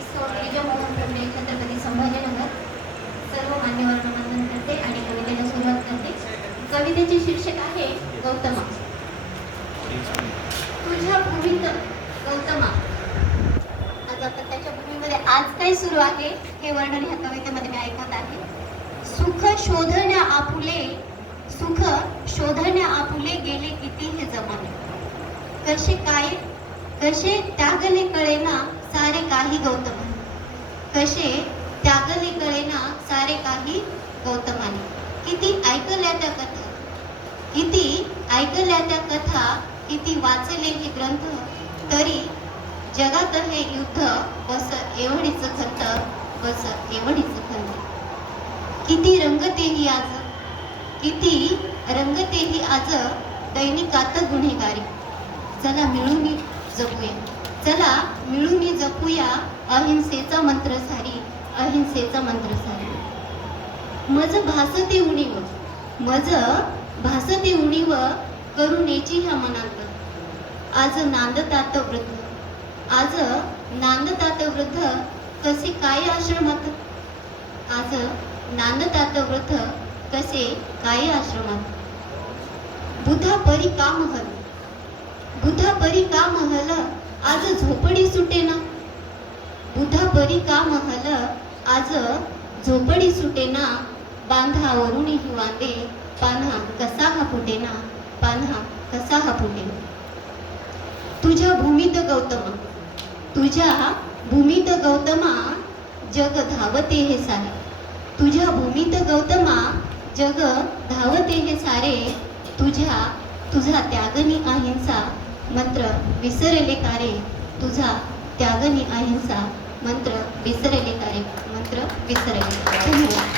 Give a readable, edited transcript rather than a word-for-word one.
छत्रपती संभाजीनगर सर्व मान्यवरांना वंदन करते आणि कवितेला सुरुवात करते. कवितेचे शीर्षक आहे गौतमा. तुझ्या भूमीत गौतमा. आज आपण त्याच्या भूमीमध्ये आज काय सुरू आहे हे वर्णन ह्या कवितेमध्ये मी ऐकत आहे. सुख शोधण्या आपुले गेले किती हे जमाने. कसे त्यागले कळेना सारे काही गौतम. कसे त्यागले कळेना सारे काही गौतमाने. किती ऐकल्या त्या कथा, किती वाचले हे ग्रंथ, तरी जगात हे युद्ध बस एवढीच खंत, बस एवढीच खंत. किती रंगतेही आज दैनिकात गुन्हेगारी. चला मिळून जपूया अहिंसेचा मंत्र सारी. मज भासते उणीव करुणेची ह्या मनात. आज नांदतात वृद्ध कसे काय आश्रमात. आज नांदतात वृद्ध कसे काय आश्रमात. बुधापरी का महल आज झोपडी सुटेना. बुधापरी का महल आज झोपडी सुटेना. बांधावरून ही वांदे पान्हा कसा हा फुटेना. तुझ्या भूमीत गौतमा जग धावते हे सारे. तुझ्या भूमीत गौतमा जग धावते हे सारे. तुझा त्यागनी अहिंसा मंत्र विसरले कारे. तुझा त्यागनी अहिंसा मंत्र विसरले कारे. धन्यवाद.